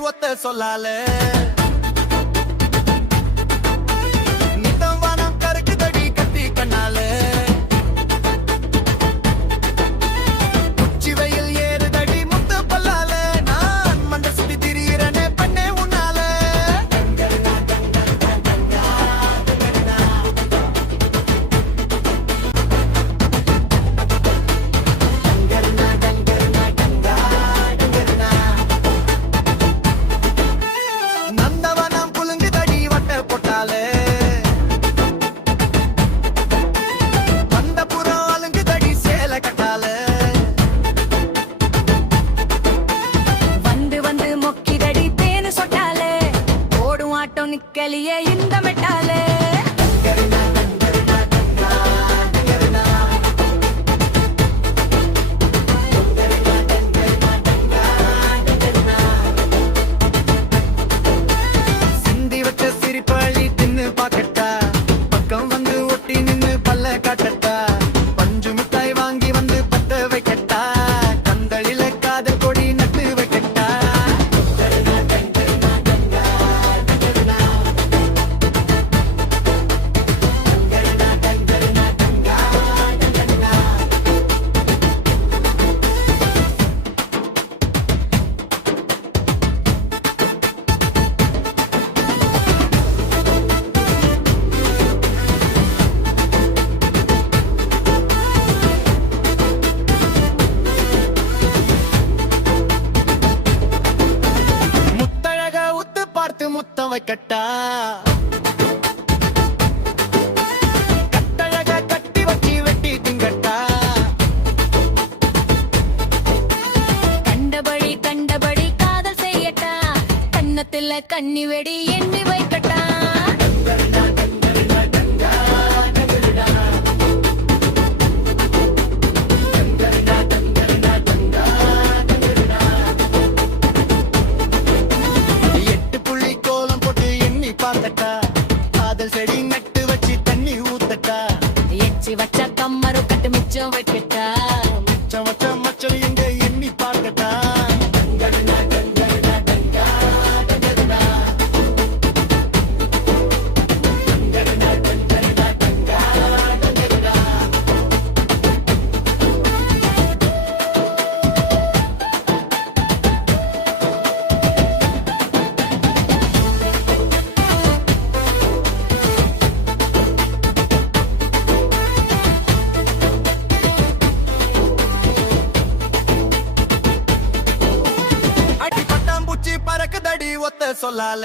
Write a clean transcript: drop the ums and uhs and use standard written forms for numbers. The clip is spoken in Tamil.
ஒத்த சொல்லால நித்தம் வானம் கருக்குதடி கத்தி கண்ணால உச்சி வெயில் ஏறுதடி முத்து பல்லால நான் மண்ட சுத்தி திரியிறனே பண்ணே உன்னால நந்தவனம் குலுங்குதடி வட்ட போட்டாலே வந்தபுரம் அலுங்குதடி சேல கட்டால வந்து வந்து மொக்கிதடி தேனு சொட்டாலே ஓடும் ஆட்டம் நிக்கலியே இந்த மெட்டாலே சிந்தி வச்ச சிரிப்பழி தின்னு பாக்கட்டா பக்கம் வந்து ஒட்டி நின்னு பல்ல காட்டட்டா பஞ்சு மிட்டாய் வாங்கி வந்து பத்த வைக்கட்டா கந்தளில காதல் கொடி நட்டு வைக்கட்டா முத்தழக உத்து பார்த்து முத்தம் வைக்கட்டா கட்டழக கட்டி வச்சி வெட்டி திங்கட்டா கண்டபடி காதல் செய்யட்டா கன்னத்துல கண்ணி வெடி எண்ணி வைக்கட்டா எட்டு புள்ளி கோலம் போட்டு எண்ணி பார்த்தட்டா காதல் செடி நட்டு வச்சு தண்ணி ஊத்தட்டா எச்சி வச்ச கம்மரு கட்டு மிச்சம் வைக்கட்டா மிச்சம் வச்ச மச்சம் எங்க எண்ணி பார்க்கட்டா அடி பட்டாம்பூச்சி பறக்குதடி ஒத்த சொல்லால